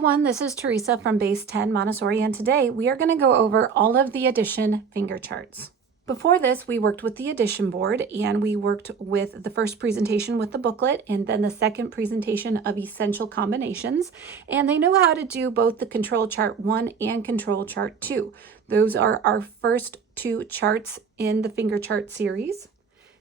everyone, this is Teresa from Base 10 Montessori, and today we are going to go over all of the addition finger charts. Before this, we worked with the addition board, and we worked with the first presentation with the booklet, and then the second presentation of essential combinations, and they know how to do both the control chart 1 and control chart 2. Those are our first two charts in the finger chart series.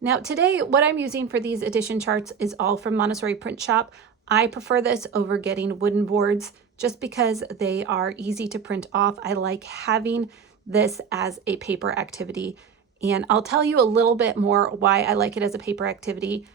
Now today, what I'm using for these addition charts is all from Montessori Print Shop. I prefer this over getting wooden boards just because they are easy to print off. I like having this as a paper activity, and I'll tell you a little bit more why I like it as a paper activity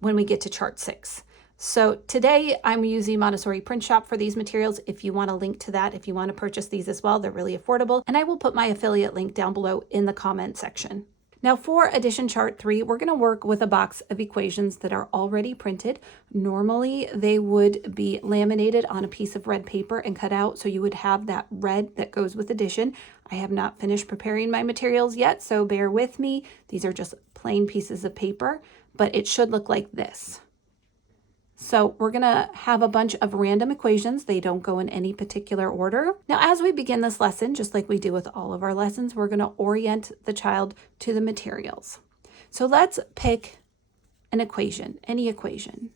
when we get to chart 6. So today I'm using Montessori Print Shop for these materials. If you want a link to that, if you want to purchase these as well, they're really affordable, and I will put my affiliate link down below in the comment section. Now for addition chart 3, we're going to work with a box of equations that are already printed. Normally they would be laminated on a piece of red paper and cut out, so you would have that red that goes with addition. I have not finished preparing my materials yet, so bear with me. These are just plain pieces of paper, but it should look like this. So we're going to have a bunch of random equations. They don't go in any particular order. Now, as we begin this lesson, just like we do with all of our lessons, we're going to orient the child to the materials. So let's pick an equation, any equation.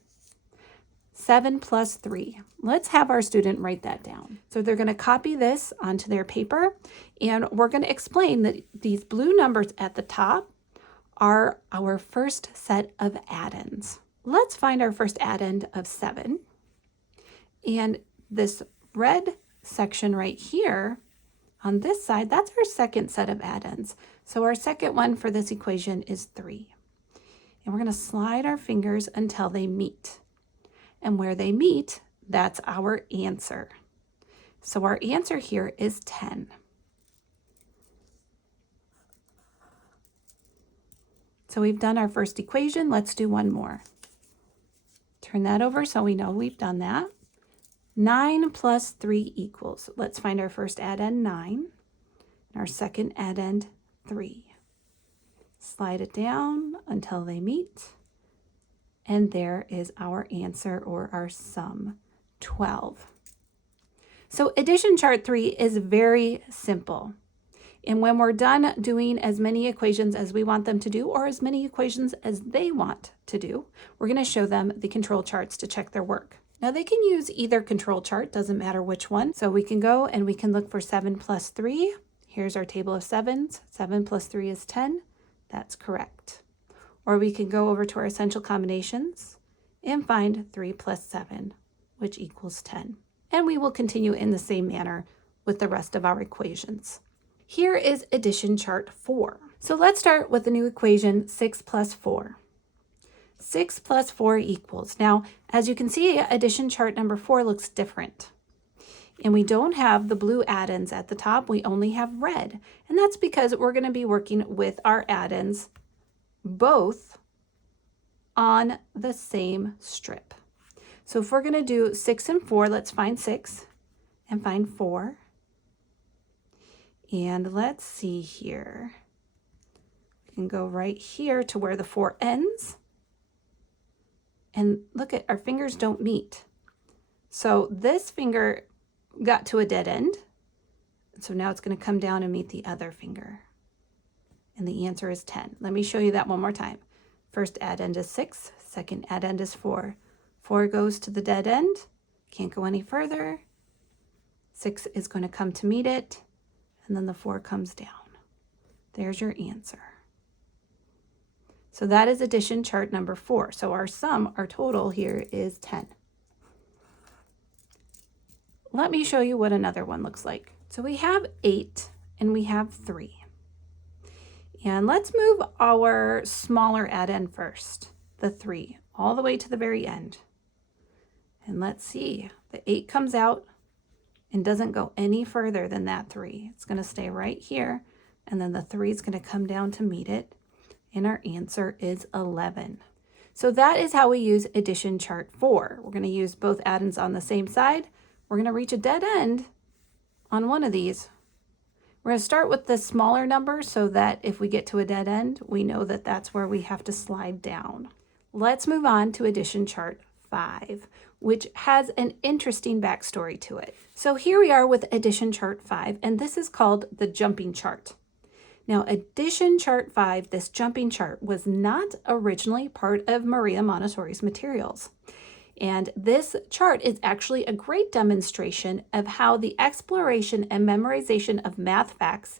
7 plus 3. Let's have our student write that down. So they're going to copy this onto their paper, and we're going to explain that these blue numbers at the top are our first set of addends. Let's find our first addend of 7. And this red section right here on this side, that's our second set of addends. So our second one for this equation is 3. And we're going to slide our fingers until they meet. And where they meet, that's our answer. So our answer here is 10. So we've done our first equation. Let's do one more. Turn that over so we know we've done that. 9 plus 3 equals. Let's find our first addend, 9. And our second addend, 3. Slide it down until they meet. And there is our answer, or our sum, 12. So addition chart 3 is very simple. And when we're done doing as many equations as we want them to do, or as many equations as they want to do, we're going to show them the control charts to check their work. Now they can use either control chart, doesn't matter which one. So we can go and we can look for 7 plus 3. Here's our table of 7s. 7 plus 3 is 10. That's correct. Or we can go over to our essential combinations and find 3 plus 7, which equals 10. And we will continue in the same manner with the rest of our equations. Here is addition chart 4. So let's start with the new equation, 6 plus 4. 6 plus 4 equals. Now, as you can see, addition chart number 4 looks different. And we don't have the blue addends at the top, we only have red. And that's because we're going to be working with our addends both on the same strip. So if we're going to do 6 and 4, let's find 6 and find 4. And let's see here. We can go right here to where the 4 ends. And look at our fingers don't meet. So this finger got to a dead end. So now it's going to come down and meet the other finger. And the answer is 10. Let me show you that one more time. First addend is 6. Second addend is 4. 4 goes to the dead end. Can't go any further. 6 is going to come to meet it. And then the 4 comes down. There's your answer. So that is addition chart number 4. So our sum, our total here is 10. Let me show you what another one looks like. So we have 8 and we have 3. And let's move our smaller addend first, the 3, all the way to the very end. And let's see, the 8 comes out and doesn't go any further than that 3. It's going to stay right here, and then the 3 is going to come down to meet it, and our answer is 11. So that is how we use addition chart 4. We're going to use both addends on the same side. We're going to reach a dead end on one of these. We're going to start with the smaller number so that if we get to a dead end, we know that that's where we have to slide down. Let's move on to addition chart 5. which has an interesting backstory to it. So here we are with addition chart 5, and this is called the jumping chart. Now, addition chart 5, this jumping chart, was not originally part of Maria Montessori's materials. And this chart is actually a great demonstration of how the exploration and memorization of math facts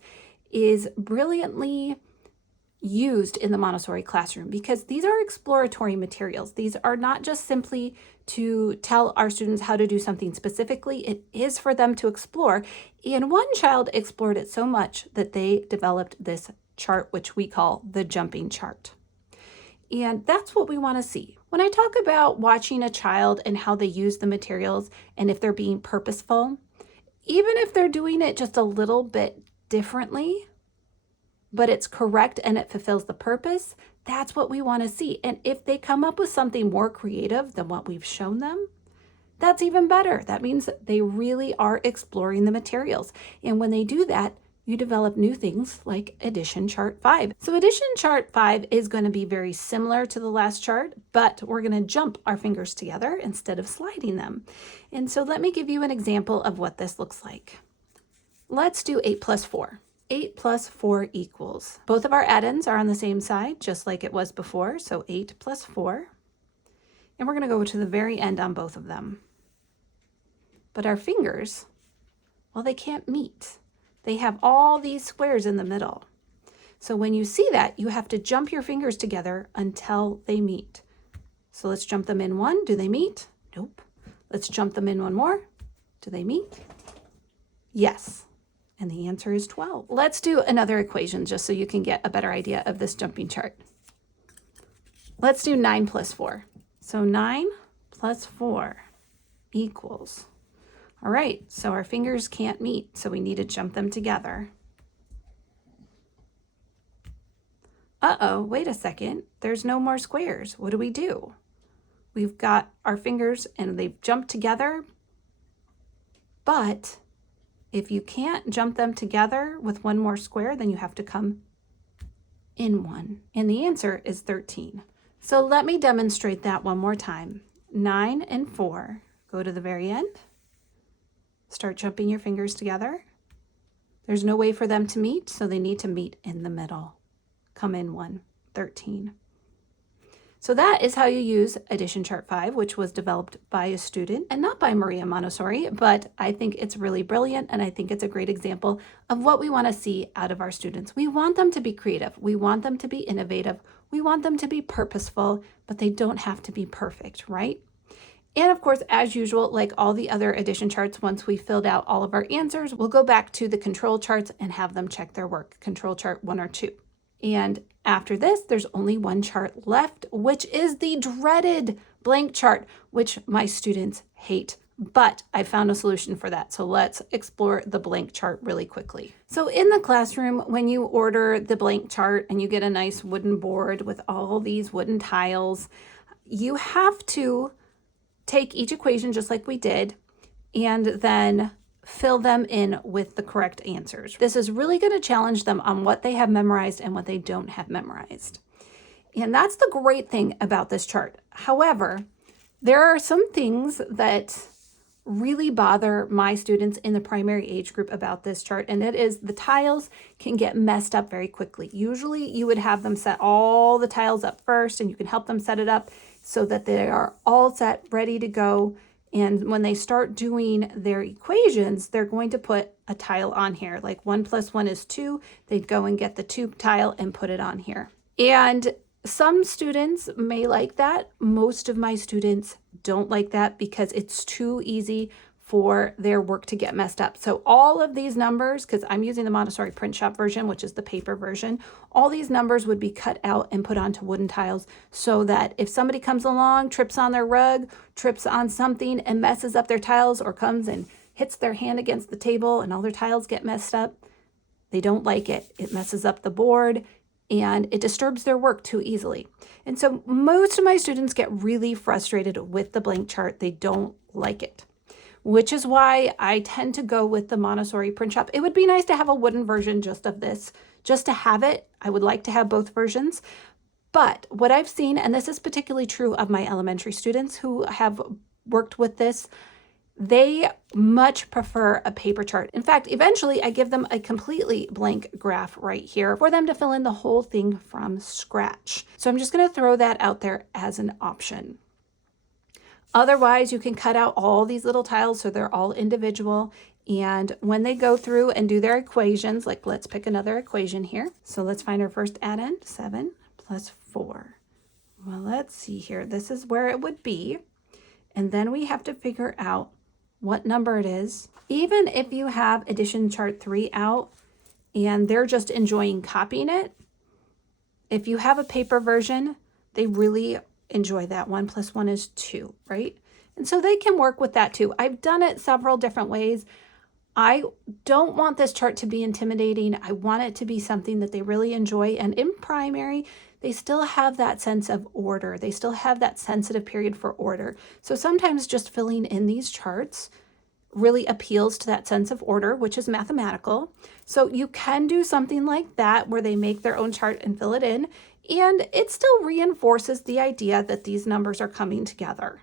is brilliantly used in the Montessori classroom, because these are exploratory materials. These are not just simply to tell our students how to do something specifically. It is for them to explore. And one child explored it so much that they developed this chart, which we call the jumping chart. And that's what we want to see. When I talk about watching a child and how they use the materials and if they're being purposeful, even if they're doing it just a little bit differently, but it's correct and it fulfills the purpose, that's what we want to see. And if they come up with something more creative than what we've shown them, that's even better. That means they really are exploring the materials. And when they do that, you develop new things like addition chart 5. So addition chart 5 is going to be very similar to the last chart, but we're going to jump our fingers together instead of sliding them. And so let me give you an example of what this looks like. Let's do 8 plus 4. 8 plus 4 equals. Both of our addends are on the same side, just like it was before. So 8 plus 4. And we're going to go to the very end on both of them. But our fingers, well, they can't meet. They have all these squares in the middle. So when you see that, you have to jump your fingers together until they meet. So let's jump them in one. Do they meet? Nope. Let's jump them in one more. Do they meet? Yes. And the answer is 12. Let's do another equation just so you can get a better idea of this jumping chart. Let's do 9 plus 4. So 9 plus 4 equals. All right, so our fingers can't meet, so we need to jump them together. Uh-oh, wait a second. There's no more squares. What do? We've got our fingers and they've jumped together, but if you can't jump them together with one more square, then you have to come in one. And the answer is 13. So let me demonstrate that one more time. 9 and 4, go to the very end. Start jumping your fingers together. There's no way for them to meet, so they need to meet in the middle. Come in one, 13. So that is how you use addition chart 5, which was developed by a student and not by Maria Montessori, but I think it's really brilliant and I think it's a great example of what we want to see out of our students. We want them to be creative. We want them to be innovative. We want them to be purposeful, but they don't have to be perfect, right? And of course, as usual, like all the other addition charts, once we filled out all of our answers, we'll go back to the control charts and have them check their work, control chart 1 or 2. And after this, there's only one chart left, which is the dreaded blank chart, which my students hate. But I found a solution for that. So let's explore the blank chart really quickly. So in the classroom, when you order the blank chart and you get a nice wooden board with all these wooden tiles, you have to take each equation just like we did and then fill them in with the correct answers. This is really going to challenge them on what they have memorized and what they don't have memorized. And that's the great thing about this chart. However, there are some things that really bother my students in the primary age group about this chart, and it is the tiles can get messed up very quickly. Usually you would have them set all the tiles up first, and you can help them set it up so that they are all set, ready to go. And when they start doing their equations, they're going to put a tile on here. Like 1 plus 1 is 2. They'd go and get the 2 tile and put it on here. And some students may like that. Most of my students don't like that because it's too easy for their work to get messed up. So all of these numbers, because I'm using the Montessori print shop version, which is the paper version, all these numbers would be cut out and put onto wooden tiles so that if somebody comes along, trips on their rug, trips on something and messes up their tiles, or comes and hits their hand against the table and all their tiles get messed up, they don't like it. It messes up the board and it disturbs their work too easily. And so most of my students get really frustrated with the blank chart. They don't like it, which is why I tend to go with the Montessori print shop. It would be nice to have a wooden version just of this, just to have it. I would like to have both versions. But what I've seen, and this is particularly true of my elementary students who have worked with this, they much prefer a paper chart. In fact, eventually I give them a completely blank graph right here for them to fill in the whole thing from scratch. So I'm just going to throw that out there as an option. Otherwise, you can cut out all these little tiles so they're all individual. And when they go through and do their equations, like let's pick another equation here. So let's find our first addend, 7 plus 4. Well, let's see here. This is where it would be. And then we have to figure out what number it is. Even if you have addition chart 3 out and they're just enjoying copying it, if you have a paper version, they really enjoy that. 1 plus 1 is 2, right? And so they can work with that too. I've done it several different ways. I don't want this chart to be intimidating. I want it to be something that they really enjoy. And in primary, they still have that sense of order. They still have that sensitive period for order. So sometimes just filling in these charts really appeals to that sense of order, which is mathematical. So you can do something like that where they make their own chart and fill it in. And it still reinforces the idea that these numbers are coming together.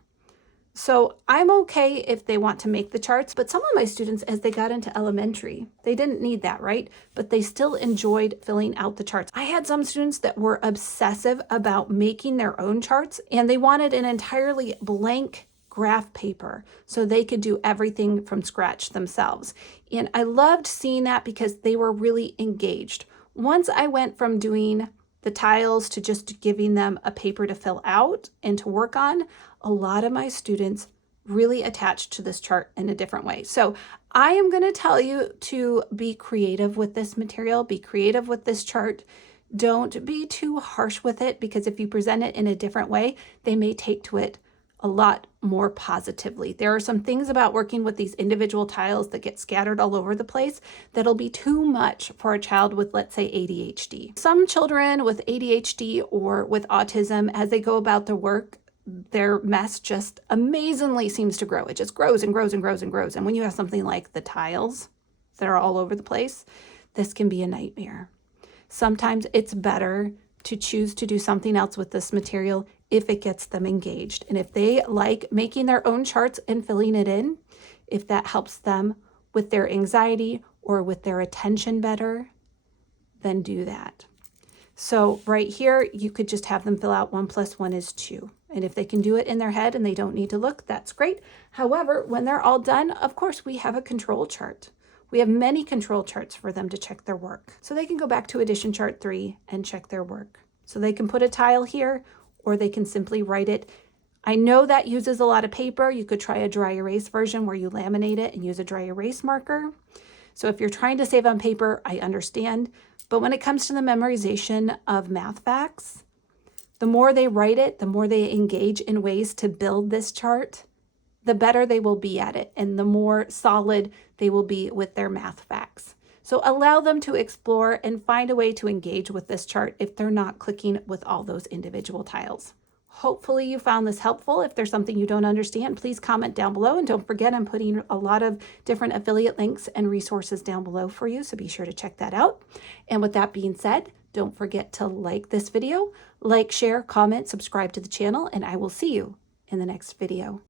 So I'm okay if they want to make the charts, but some of my students, as they got into elementary, they didn't need that, right? But they still enjoyed filling out the charts. I had some students that were obsessive about making their own charts, and they wanted an entirely blank graph paper so they could do everything from scratch themselves. And I loved seeing that because they were really engaged. Once I went from doing the tiles to just giving them a paper to fill out and to work on, a lot of my students really attached to this chart in a different way. So I am going to tell you to be creative with this material, be creative with this chart. Don't be too harsh with it, because if you present it in a different way, they may take to it a lot more positively. There are some things about working with these individual tiles that get scattered all over the place that'll be too much for a child with, let's say, ADHD. Some children with ADHD or with autism, as they go about their work, their mess just amazingly seems to grow. It just grows and grows and grows and grows. And when you have something like the tiles that are all over the place, this can be a nightmare. Sometimes it's better to choose to do something else with this material if it gets them engaged. And if they like making their own charts and filling it in, if that helps them with their anxiety or with their attention better, then do that. So right here, you could just have them fill out 1 plus 1 is 2. And if they can do it in their head and they don't need to look, that's great. However, when they're all done, of course, we have a control chart. We have many control charts for them to check their work. So they can go back to addition chart 3 and check their work. So they can put a tile here, or they can simply write it. I know that uses a lot of paper. You could try a dry erase version where you laminate it and use a dry erase marker. So if you're trying to save on paper, I understand. But when it comes to the memorization of math facts, the more they write it, the more they engage in ways to build this chart, the better they will be at it and the more solid they will be with their math facts. So allow them to explore and find a way to engage with this chart if they're not clicking with all those individual tiles. Hopefully you found this helpful. If there's something you don't understand, please comment down below. And don't forget, I'm putting a lot of different affiliate links and resources down below for you, so be sure to check that out. And with that being said, don't forget to like this video, like, share, comment, subscribe to the channel, and I will see you in the next video.